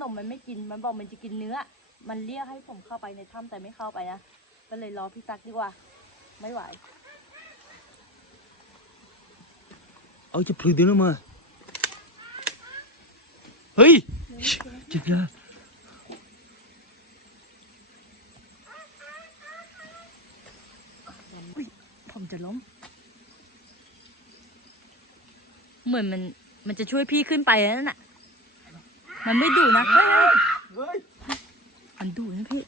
นมมันไม่กินมันบอกมันจะกินเนื้อ มันเรียกให้ผมเข้าไปในถ้ำแต่ไม่เข้าไปนะก็เลยรอพี่ตักดีกว่า ไม่ไหว เอาจะพลือเดินมา เฮ้ยจิบยาอุ๊ยผมจะล้ม เหมือนมันมันจะช่วยพี่ขึ้นไปนั่นน่ะ มันไม่ดุนะเฮ้ยเฮ้ยเฮ้ยมันดุนะพี่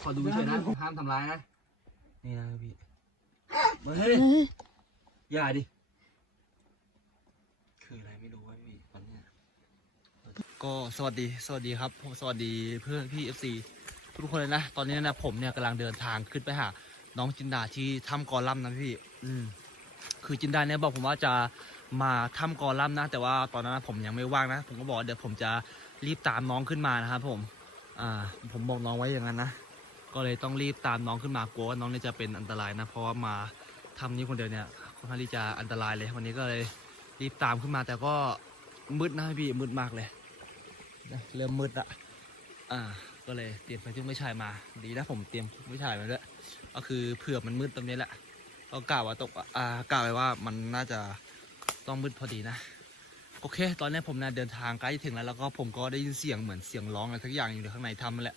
ขอดูเฉยนะห้ามทำร้ายนะ นี่นะพี่เฮ้ยอย่าดิ คืออะไรไม่รู้ว่าพี่ตอนเนี้ยก็สวัสดี สวัสดีครับผมสวัสดีเพื่อนพี่เอฟซีทุกคนเลยนะ ตอนนี้นะผมเนี่ยกำลังเดินทางขึ้นไปหา น้องจินดาที่ถ้ำกอลัมน์นะพี่ อืม คือจินดาเนี่ยบอกผมว่าจะ มาถ้ำกอลัมน์นะ แต่ว่าตอนนั้นผมยังไม่ว่างนะ ผมก็บอกเดี๋ยวผมจะรีบตามน้องขึ้นมานะครับผมอ่าผมบอกน้องไว้อย่างนั้นนะก็เลยต้องรีบตามน้องขึ้นมากลัวว่าน้องเนี่ยจะเป็นอันตรายนะ เพราะว่ามาทำนี้คนเดียวเนี่ยค่อนข้างที่จะอันตรายเลยวันนี้ก็เลยรีบตามขึ้นมา แต่ก็มืดนะพี่มืดมากเลยนะเริ่มมืดละอ่า ก็เลยเตรียมไฟที่ไม่ชายมา ดีนะผมเตรียมไม่ชายมาด้วยก็คือเผื่อมันมืดตรงนี้แหละก็กล่าวว่าตกอ่ากล่าวไว้ว่ามันน่าจะ ต้องมืดพอดีนะ โอเค ตอนนี้ผมนะเดินทางใกล้ถึงแล้ว แล้วก็ผมก็ได้ยินเสียงเหมือนเสียงร้องอะไรทักอย่างอยู่ข้างในถ้ำนั่นแหละ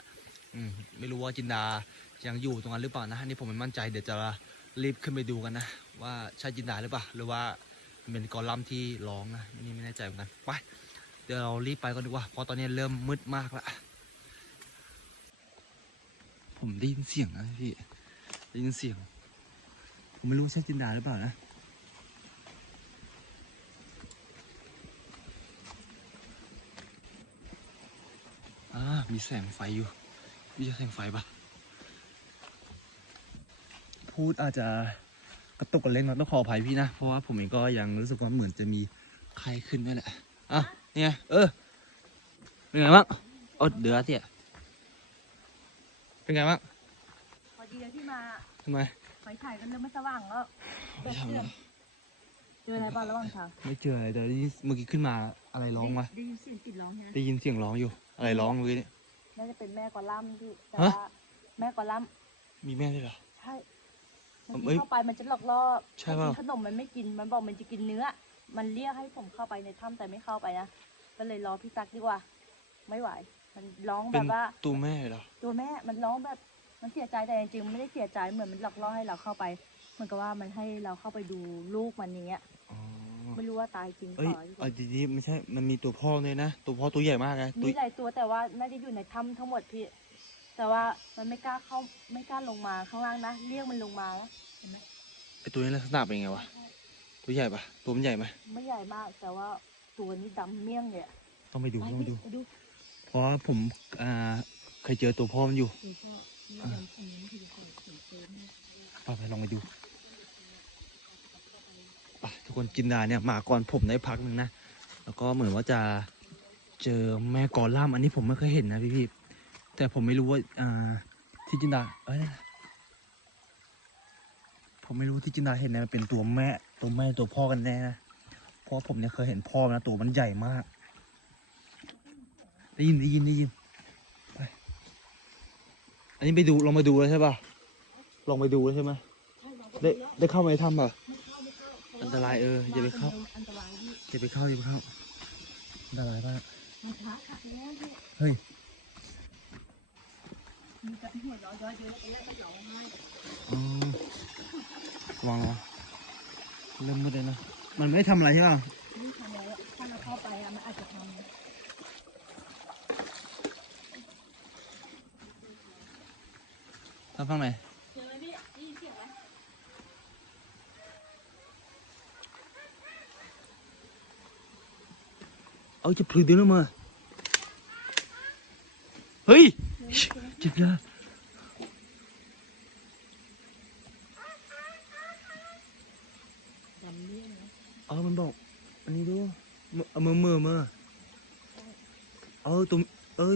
อืม ไม่รู้ว่าจินดายังอยู่ตรงนั้นหรือเปล่านะอันนี่ผมไม่มั่นใจ เดี๋ยวจะรีบขึ้นไปดูกันนะ ว่าใช่จินดาหรือเปล่า หรือว่าเป็นกอลัมที่ร้องนะ นี่ไม่แน่ใจเหมือนกัน ไป เดี๋ยวเรารีบไปกันดีกว่า เพราะตอนนี้เริ่มมืดมากแล้วผมได้ยินเสียงนะพี่ ได้ยินเสียง ผมไม่รู้ใช่จินดาหรือเปล่านะ มีแสงไฟอยู่มีแสงไฟปะพูดอาจจะกระตุกกันเล่นมาต้องขออภัยพี่นะ เพราะว่าผมเองก็ยังรู้สึกว่าเหมือนจะมีใครขึ้นด้วยแหละอะเนี่ยเออ เป็นไงบ้างเออเดือดเสียเป็นไงบ้างพอดีเลยที่มาทำไมไฟฉายก็เริ่มไม่สว่างแล้วไม่ทำอะไรเจออะไรบ้างระหว่างทางไม่เจออะไรแต่ได้ยินเมื่อกี้ขึ้นมาอะไรร้องวะได้ยินเสียงกรีดร้องใช่ไหมได้ยินเสียงร้องอยู่ อะไรร้องเมื่อกี้เนี่ย น่าจะเป็นแม่กอลัมน์ที่แต่ฮะว่าแม่กอลัมน์มีแม่ด้วยเหรอ ใช่มันเอ้ยเข้าไปมันจะหลอกล่อใช่เปล่าขนมมันไม่กิน มันบอกมันจะกินเนื้อ มันเรียกให้ผมเข้าไปในถ้ำแต่ไม่เข้าไปนะ ก็เลยรอพี่ตักดีกว่า ไม่ไหว มันร้องเป็แบนบว่า ตัวแม่เหรอ ตัวแม่ มันร้องแบบ มันเสียใจแต่จริงๆมันไม่ได้เสียใจ เหมือนมันหลอกล่อให้เราเข้าไป เหมือนกับว่ามันให้เราเข้าไปดูลูกมันอย่างเงี้ยอ๋อ ไม่รู้ว่าตายจริงเอ้ยเปล่าเอาดีๆไม่ใช่ มันมีตัวพ่อเลยนะ ตัวพ่อตัวใหญ่มากนะตัวมีหลายตัวแต่ว่าน่าจะอยู่ในถ้ำทั้งหมดพี่ แต่ว่ามันไม่กล้าเข้าไม่กล้าลงมาข้างล่างนะเรียกมันลงมานะเห็นไหมไอตัวนี้ลักษณะเป็นไงวะ ตัวใหญ่ปะตัวมันใหญ่ไหมไม่ใหญ่มาก แต่ว่าตัวนี้ดำเมี่ยงเลยอะต้องไปดูต้องไปดูไปดูเพราะว่าผมอ่าเคยเจอตัวพ่อมันอยู่ดูพ่อนี่ดำคนนี้คือคนเขียวเต็มไปไปลองไปดูไป ทุกคนจินดาเนี่ยมาก่อนผมได้พักหนึ่งนะ แล้วก็เหมือนว่าจะเจอแม่กอล่ามอันนี้ผมไม่เคยเห็นนะพี่พี่ๆแต่ผมไม่รู้ว่าอ่าที่จินดาเอ้ยผมไม่รู้ที่จินดาเห็นเนี่ยมันเป็นตัวแม่ตัวแม่ตัวพ่อกันแน่นะเพราะว่าผมเนี่ยเคยเห็นพ่อนนะตัวมันใหญ่มากได้ยินได้ยินได้ยินไปอันนี้ไปดูลองไปดูแล้วใช่ป่ะลองไปดูแล้วใช่ไหมได้ได้เข้าไปในถ้ำป่ะ อันตรายเอออย่าไปเข้าอันตรายพี่อย่าไปเข้าอย่าไปเข้าอันตรายมากมันท้าขัดแล้วพี่เฮ้ยมีกระหัวเร้อยๆเยอะแล้วก็ร้องไห้อ๋อระวังระวังเริ่มมืดเลยนะมันไม่ได้ทำอะไรใช่ป่ะนี่ทำอะไรอะถ้าเราเข้าไปอะมันอาจจะทำทำฟังไหน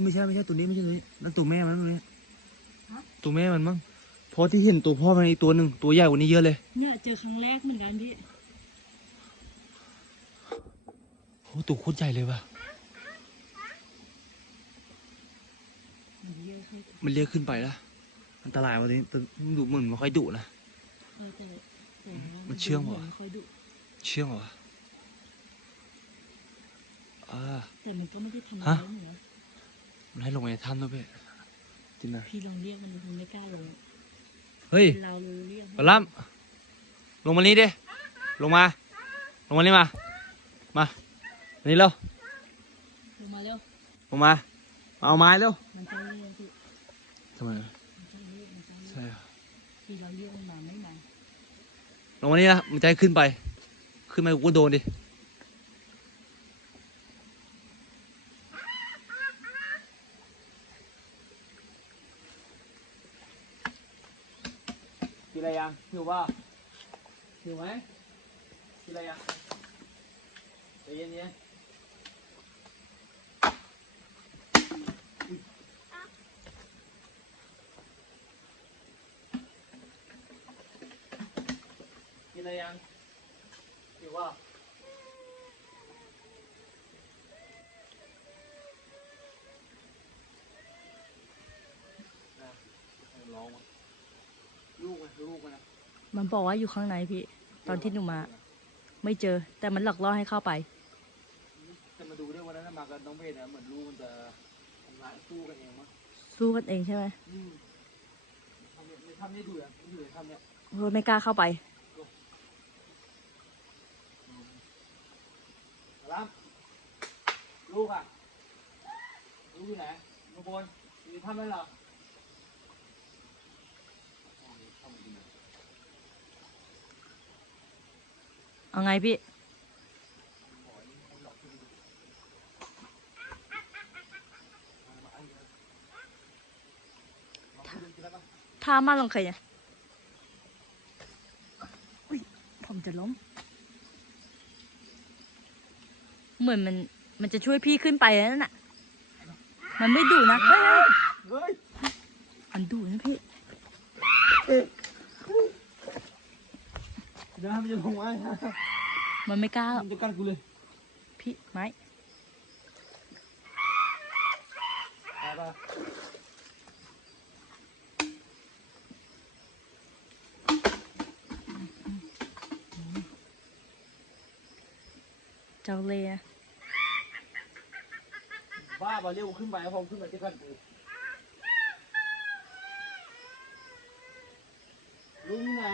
ม่ใช่ไม่ใช่ตัวนี้ไม่ใช่ตัวนี้นั่นตัวแม่มันตัวนี้ตัวแม่มันมั้งพราะที่เห็นตัวพ่อมันอีกตัวหนึ่งตัวใหญ่กว่านี้เยอะเลย เนี่ยเจอครั้งแรกเหมือนกันพี่ โอ้ ตัวโคตรใหญ่เลยว่ะ มันเยอะขึ้นมันเรียกขึ้นไปแล้วอันตรายวันนี้ตัวดูเหมือนไม่ค่อยดุนะเออแต่แต่มันเชื่องเหรอไม่ค่อยดุเชื่องเหรอวะอ่าแต่มันก็ไม่ได้ทำฮะร้ายหนูนะมันให้ลงไปในถ้ำด้วยเพ่จริงนะพี่ลองเรียกมันดูมันไม่กล้าลง เฮ้ยเราเลยเรียกปลาล่ำลงมานี้ดิ ลงมา ลงมานี่มา มาอั นนี้เร็วลงมาเร็วลงมามา เอาไม้เร็วมันจะเรียกพี่ทำไมมันจะเรียกมันจะเรียใช่กเหรอพี่เราเรียกมันมาไม่มาลงมานี่นะมันจะให้ขึ้นไป ขึ้นไปกูก็โดนดิกินอะไรยังหิวป่ะหิวไหมกินอะไรยังใจเย็นๆกินอะไรยังหิวป่ะนะร้องวะลูกมันลูกมันนะ มันบอกว่าอยู่ข้างในพี่ ตอนที่หนูมา ไม่เจอ แต่มันหลอกล่อให้เข้าไป จะมาดูด้วยวันนั้นน่ะมากับน้องเบสนะเหมือนลูกมันจะทำร้ายสู้กันเองมั้งสู้กันเองใช่ไหมอืมทำเนี่ยในถ้ำนี่ดูอะมันอยู่ในถ้ำเนี่ยโอ้ยไม่กล้าเข้าไป รับลูกอะลูกอยู่ไหนข้างบนอยู่ในถ้ำนั่นเหรออ๋อถ้ำอยู่ไหน เอาไงพี่ ท่ามาลงใครเนี่ยอุ้ยผมจะล้ม เหมือนมัน มันจะช่วยพี่ขึ้นไปนั่นน่ะ มันไม่ดุนะ เฮ้ยเฮ้ยเฮ้ยมันดุนะพี่ เดี๋ยวมันจะลงมามันไม่กล้าหรอกมันจะกัดกูเลย พี่ไม้ไปปะเจ้าเล่ห์บ้าบอเรียกกูขึ้นไปแล้วพอขึ้นไปจะกัดกูลุงอยู่ไหน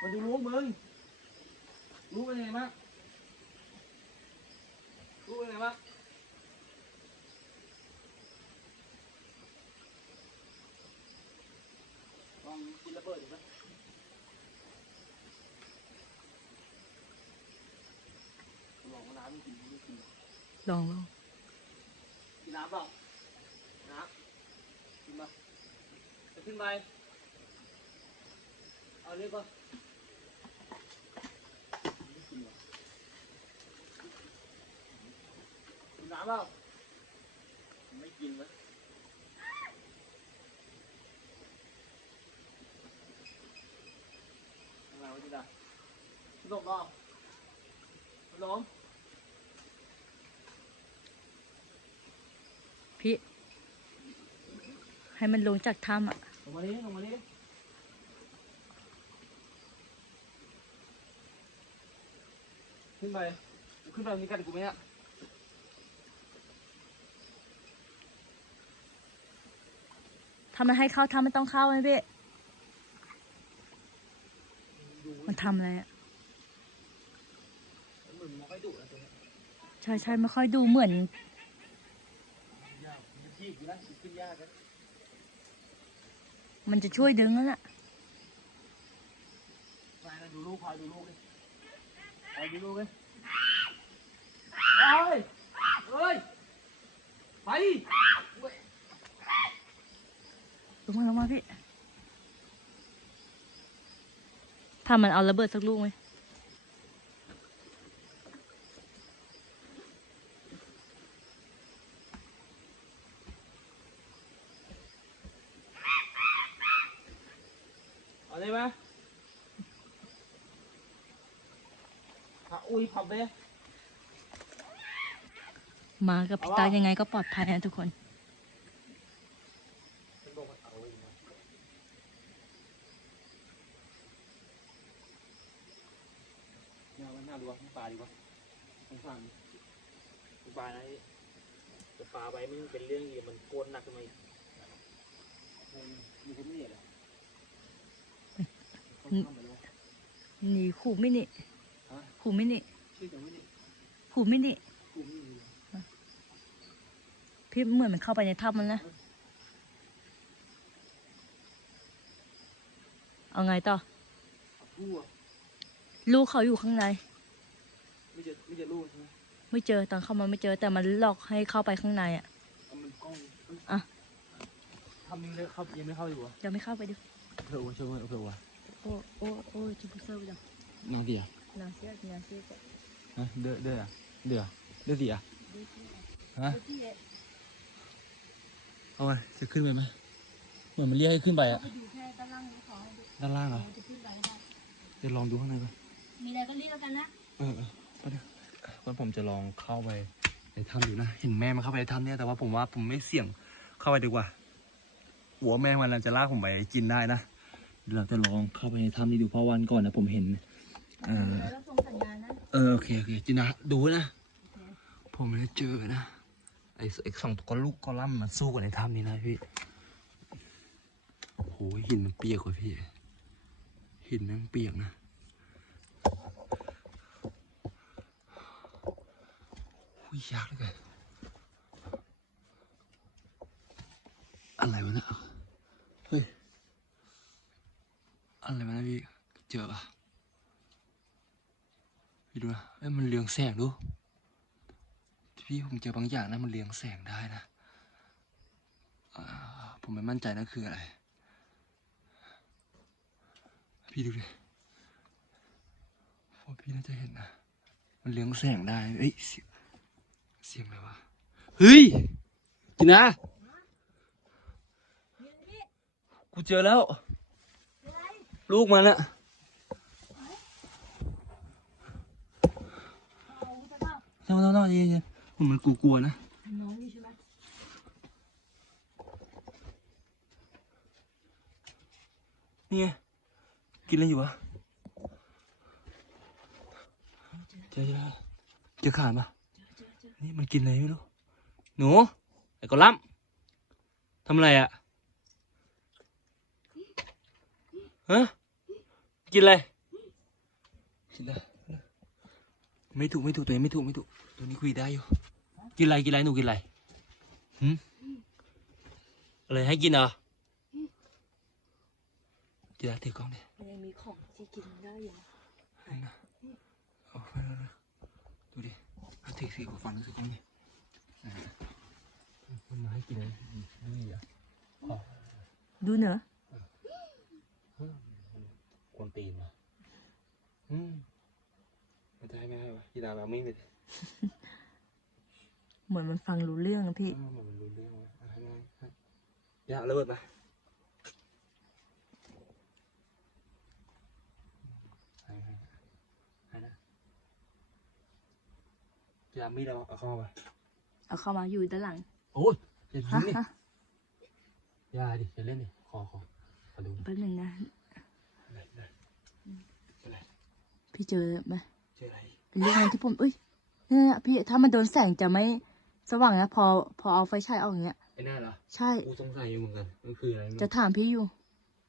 มาดูลูกมึงลูกเป็นไงบ้างลูกเป็นไงบ้างลองกินระเบิดดูไหมลองเอาน้ำไม่กินไม่กินลองลองกินน้ำเปล่าน้ำกินมาจะขึ้นไปเอาเรียกก่อนไม่กินหรอกิ นน้ำเปล่าไม่กินไหมทำไมวะจิดาขนมเปล่าขนมพี่ ให้มันลงจากถ้ำอะ ลงมานี่ลงมานี่ขึ้นไปกูขึ้นไปตรงนี้กันกูไหมเนี่ยถ้ามันให้เข้าถ้ำไม่ต้องเข้าไหมพี่ มันทำอะไรอะเหมือนมองไม่ดุนะตัวเนี้ยใช่ใช่ไม่ค่อยดูเหมือน ยากมันยีบอยู่นะขึ้นยากนะมันจะช่วยดึงนั่นแหละไปนะดูลูกพายดูลูกเลยพายดูลูกเลยเฮ้ยเฮ้ยไป ลงมาลงมาพี่ถ้ามันเอาระเบิดสักลูกไหมเอาได้ไหมฮะอุ้ยพับเลยมากับพี่ตายังไงก็ปลอดภัยนะทุกคนฉันบอกว่าเอาเองนะเนี่ยมัน น่าดูวะปลาดีวะสงสารปลานะจะปลาไปไม่เป็นเรื่องอีกมันโกนหนักขึ้นมาอีกมีคนไม่เห็นเหรอเขาทำไปแล้วนี่ขู่ไม่นี่ฮะขู่ไม่นี่ชื่อจำไม่ได้ขู่ไม่นี่กูไม่รู้พี่เหมือนมันเข้าไปในถ้ำมันนะ เอาไงต่อกูอะลูกเขาอยู่ข้างใน ไม่เจอไม่เจอลูกใช่ไหมไม่เจอตอนเข้ามาไม่เจอแต่มันหลอกให้เข้าไปข้างในอะเอามันกล้องอะทำยังไม่เข้ายังไม่เข้าอยู่วะเดี๋ยวไม่เข้าไปดิเผื่อวะช่วยเผื่อวะโอ้โอ้โอ้จุบุเซอร์ไปจ้ะน้องเดียนาเซียนาเซียจ้ะฮะเดือดเดือดเดือดเดือดเดียฮะพี่เอ๋เอาไปจะขึ้นไปไหมเหมือนมันเรียกให้ขึ้นไปเขาอะไปดูแค่ด้านล่างนี้ขอให้ดูด้านล่างเหรอเราจะขึ้นไปได้เดี๋ยวลองดูข้างในก่อนมีอะไรก็เรียกแล้วกันนะเออเออไปเดี๋ย ววันผมจะลองเข้าไปในถ้ำดูนะเห็นแม่มันเข้าไปในถ้ำเนี่ยแต่ว่าผมว่าผมไม่เสี่ยงเข้าไปดีกว่าหัวแม่มันจะลากผมไปกินได้นะเดี๋ยวเราจะลองเข้าไปในถ้ำนี้ดูเพราะวันก่อนนะผมเห็นเออเออโอเคโอเคจินนะดูนะ ผมไม่เจอนะไอ้ไอ้สองตัวลูกกอลัมมันสู้กันในถ้ำนี้นะพี่โอ้โหหินมันเปียกว่ะพี่หินม่งเปียกนะ โอ้ยยากเลยอะไรวะเนี่ยเฮ้ย อะไรวะนะพี่ เจอปะพี่ดูนะเอ้ยมันเรืองแสงดู พี่ผมเจอบางอย่างนะมันเรืองแสงได้นะอ่าผมไม่มั่นใจนะคืออะไร พี่ดูดิพอพี่น่าจะเห็นนะ มันเรืองแสงได้ เอ้ย เสียงอะไรวะ เฮ้ยจินนะ กูเจอแล้ว ลูกมันอะเอาไปเปล่าเจ้าเจ้าเจ้าเย็นๆผมมันกลัวๆนะน้องนี่ใช่ไหมนี่ไงกินอะไรอยู่วะ เจอเจอเจอขานปะ นี่มันกินอะไรไม่รู้ หนูไอ้กอลัมน์ทำอะไรอะฮะกินอะไรกินอะไรไม่ถูกไม่ถูกตัวนี้ไม่ถูกไม่ถูกตัวนี้คุยได้อยู่ กินอะไรกินอะไรหนูกินอะไรหืมอะไรให้กินเหรอกินอะไรถือกล้องดิมันยังมีของที่กินได้อยู่นะ เอาถือสิขอฟังดูสิกล้องดิอ่ามันมาให้กินอะไรนี่อะดูเหนือกวนตีนมาอืมไม่ได้ไม่ได้วะกีฬาเราไม่เลยเหมือนมันฟังรู้เรื่องอะพี่เออมันรู้เรื่องวะเอาให้ได้ให้อย่าระเบิดมาให้ให้ให้นะ กีฬามีดเราเอาเข้ามาเอาเข้ามาอยู่ด้านหลังโอ้ยอย่ายิฮะงดิฮะอย่าดิอย่าเล่นดิขอขอขอดูแป๊บหนึ่งนะอะไรอะไรอะไรพี่เจอไหมเจออะไรเป็นเรื่องนั้นที่ผมเอ้ยเนี่ยพี่ถ้ามันโดนแสงจะไม่สว่างนะพอพอเอาไฟฉายออกอย่างเงี้ย ไอ้นั่นเหรอใช่ กูสงสัยอยู่เหมือนกันมันคืออะไรไม่จะรู้ถามพี่อยู่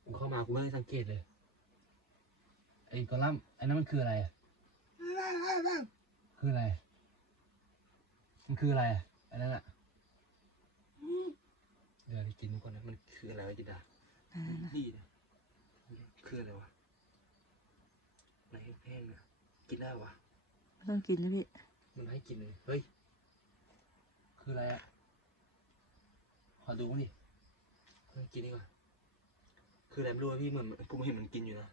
กูเข้ามากูไม่ได้สังเกตเลยไอ้กอลัมน์ไอ้นั่นมันคืออะไรอะคืออะไร มันคืออะไรอะไอ้นั่นอะเดี๋ยวกินก่อนนะมันคืออะไรวะจิดานี่นะคืออะไรวะอะไรแห้งๆนะกินได้วะไม่ต้องกินนะพี่มันให้กินเลยเฮ้ยคืออะไรอะขอดูมั้งดิเฮ้ยกินดีกว่าคืออะไรไม่รู้อะพี่เหมือนกูเห็นมันกินอยู่นะ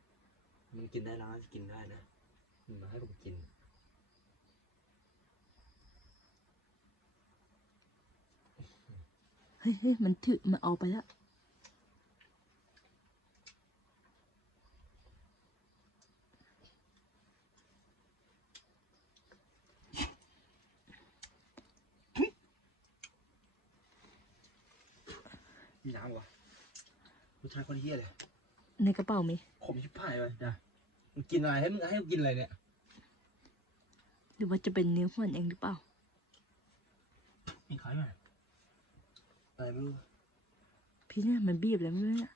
มันกินได้แล้วจะกินได้นะมันมาให้ผมกิน ฮ้ยเฮ้ยมันถือมันเอาไปแล้วมีน้ำวะรสชาติคนเฮี้ยเลยในกระเป๋ามีขมชิบหายไปนะมึงกินอะไรให้มึงให้มึงกินอะไรเนี่ย หรือว่าจะเป็นเนื้อหันเองหรือเปล่ามีขายไหม อะไรไม่รู้พี่เนี่ยมันบีบแล้วไม่รู้เนี่ย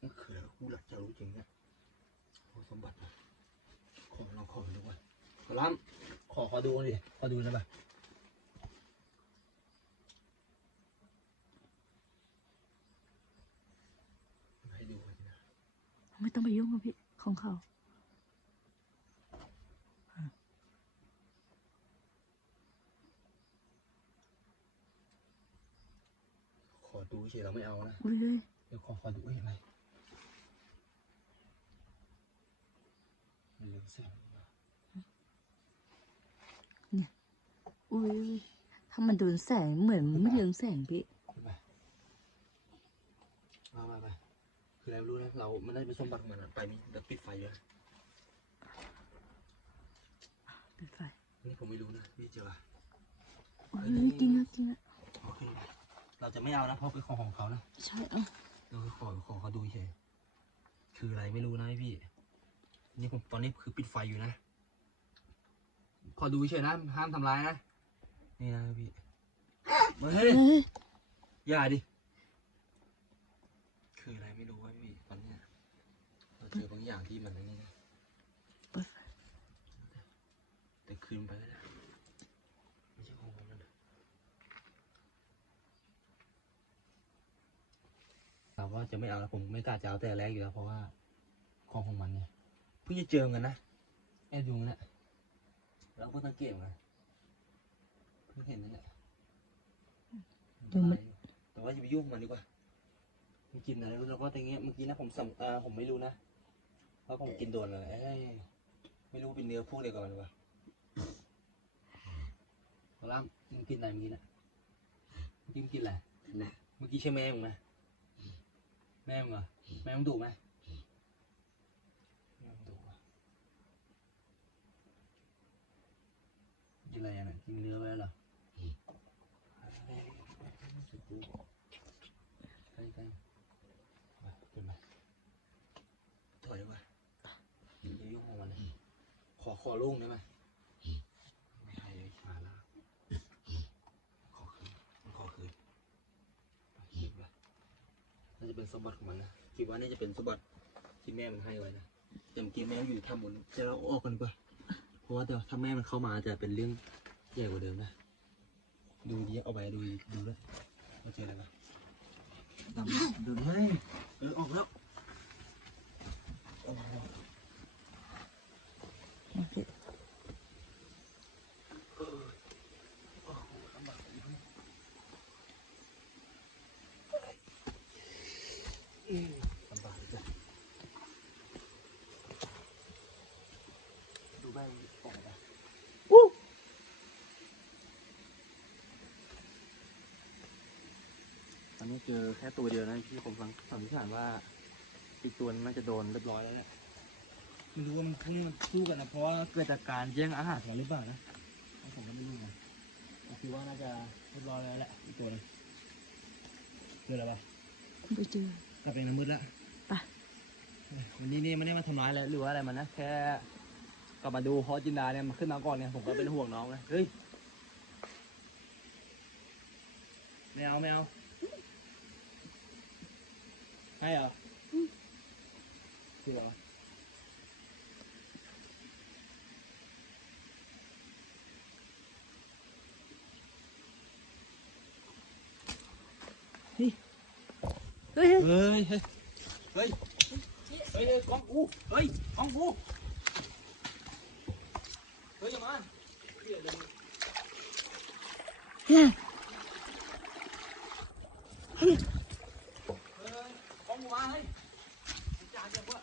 มันคืออะไรกูหลักจะรู้จริงเนี่ยโอ้สมบัตินะขอลองขอดูก่อนขอล้ำขอขอดูหน่อยดิขอดูได้ปะให้ดูก่อนนะไม่ต้องไปยุ่งกับพี่ของเขา ขอดู เฉยเราไม่เอานะอุ้ยเฮ้ยเดี๋ยวขอขอดูเห็นไหมมันเรืองแสงมาอุ้ยถ้ามันโดนแสงเหมือนไม่เรืองแสงพี่เห็นไหมมามามาคืออะไรไม่รู้นะเราไม่ได้ไปสมบัติของมันอะไปนี่เดี๋ยวปิดไฟเลยปิดไฟนี่ผมไม่รู้นะพี่เจอปะอุ้ยจริงนะจริงนะโอเค เราจะไม่เอานะเพราะเป็นของของเขานะใช่เอะเราขอขอเขาดูเฉยคืออะไรไม่รู้นะพี่ นี่ผมตอนนี้คือปิดไฟอยู่นะ ขอดูเฉยนะห้ามทำร้ายนะ นี่นะพี่เฮ้ยเฮ้ยอย่าดิ คืออะไรไม่รู้ว่าพี่ตอนเนี้ยเราเจอบางอย่างที่มันไอ้นี่นะเปิดไฟแต่คืนไปแล้วนะไม่ใช่ของผมนะเรา ว่าจะไม่เอาแล้วผมไม่กล้าจะเอาแต่แรกอยู่แล้วเพราะว่าของของมันเนี่ยเพิ่งจะเจอกันนะแอบดูนะเราก็สังเกตไงเพิ่งเห็นนั่นแหละแต่ว่าอย่าไปยุ่งกับมันดีกว่ามันกินอะไรรู้แล้วก็แต่เงี้ยเมื่อกี้นะผมสัมเอ่อผมไม่รู้นะเพราะผมกินโดนเลยเอ้ยไม่รู้เป็นเนื้อพวกเดียวกันหรือเปล่าโคล่ามมึงกินอะไรเมื่อกี้นะเมื่อกี้มึงกินอะไรเมื่อกี้ใช่แม่มึงไหม แม่มึงเหรอแม่มึงดุไหมแม่มึงดุอะกินอะไรอะน่ะกินเนื้อไปแล้วเหรอใกล้ใกล้มากินมาถอยดีกว่าอย่ายุ่งกับมันเลยขอขอโล่งได้ไหมไม่ให้เลยมาแล้วขอคืนขอคืนคิดว่าน่าจะเป็นส มบัติของมันนะคิดว่านี่จะเป็นสมบัติที่แม่มันให้ไว้นะแต่เมื่อกี้แม่อยู่ทำบนจะเราออกกันดีกว่าเพราะว่าเดี๋ยวถ้าแม่มันเข้ามาจะเป็นเรื่องใหญ่กว่าเดิมนะ ดูดีเอาไปดูดูด้วยว่าเจออะไรบ้างดูเฮ้ยเออออกแล้วโอ้โห โอเค ลำบากเลยดูแม่งออกมาตอ นนี้เจอแค่ตัวเดียวนะพี่ผมสังสันนิษฐานว่าอีกตัวนึงน่าจะโดนเรียบร้อยแล้วแหละไม่รู้ว่ามันเพิ่งมันสู้กันนะเพราะว่าเกิดจากการแย่งอาหารกันหรือเปล่านะผมก็ไม่รู้นะแต่คิดว่าน่าจะเรียบร้อยแล้วแหละอีกตัวนึงเจออะไรปะไปเจอกลับไปน้ำมืดแล้วไปวันนี้นี่ไม่ได้มาทำร้ายอะไรหรือว่าอะไรมันนะแค่กลับมาดูเพราะจินดาเนี่ยมาขึ้นมาก่อนเนี่ยผมก็เป็นห่วงน้องนะเฮ้ยไม่เอาไม่เอา ให้เหรอคือเหรอเฮ้ยเฮ้ย เฮ้ยเฮ้ยเฮ้ยเฮ้ยเฮ้ยกล้องกูเฮ้ยกล้องกูเฮ้ยอย่ามาเดี๋ยวเดี๋ยว เฮ้ย เฮ้ยกล้องกูมาเฮ้ยจ่าเจ็บวะ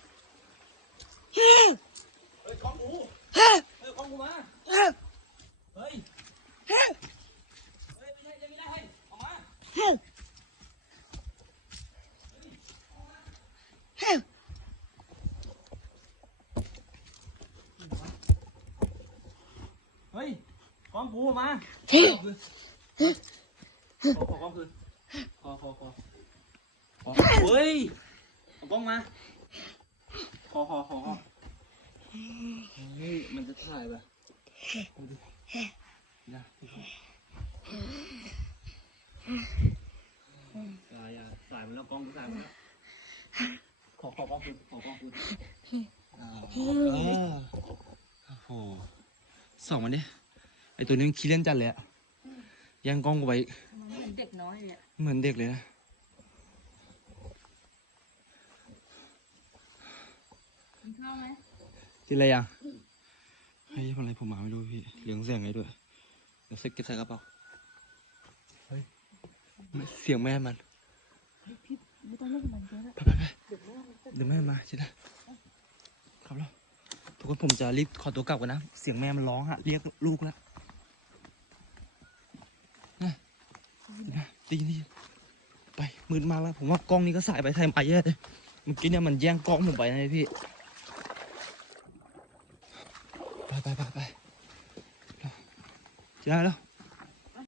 เฮ้ยกล้องกูเฮ้ยกล้องกูมา เฮ้ย เฮ้ยไม่ใช่ยังไม่ได้ให้ออกมา เฮ้ยกล้องกูออกมาเฮ้ยขอขอกล้องคืนขอขอขอขอเฮ้ยเอากล้องมาขอขอขอขอเฮ้ยมันจะถ่ายปะดูดินะทุกคนอย่าอย่าสายมันแล้วกล้องกูสายมันแล้วขอขอกล้องคืนขอกล้องคืนอ่าเออโอ้โห ส่องมันดิไอตัวนี้มันขี้เล่นจัดเลยอะแย่งกล้องกูไปมันเหมือนเด็กน้อยเลยอะเหมือนเด็กเลยนะกินข้าวไหมกินอะไรยังเฮ้ยอะไรผมมาไม่รู้พี่เหลืองเสียงไงด้วยเดี๋ยวเซ็กเก็บใส่กระเป๋าเฮ้ยเสียงแม่มันเฮ้ยพี่ไม่ต้องเล่นกับมันเยอะนะไปไปไปเดี๋ยวแม่มันจะเดี๋ยวแม่มาชิดะครับแล้ว ทุกคนผมจะรีบขอตัวกลับกันนะ เสียงแม่มันร้องฮะ เรียกลูกแล้วนะนะดีนี่ไปมืดมากแล้ว ผมว่ากล้องนี้ก็สายไปไทยมาแย่เลยเมื่อกี้เนี่ยมันแย่งกล้องผมไปนะพี่ ไปไปไปไปเจอแล้ว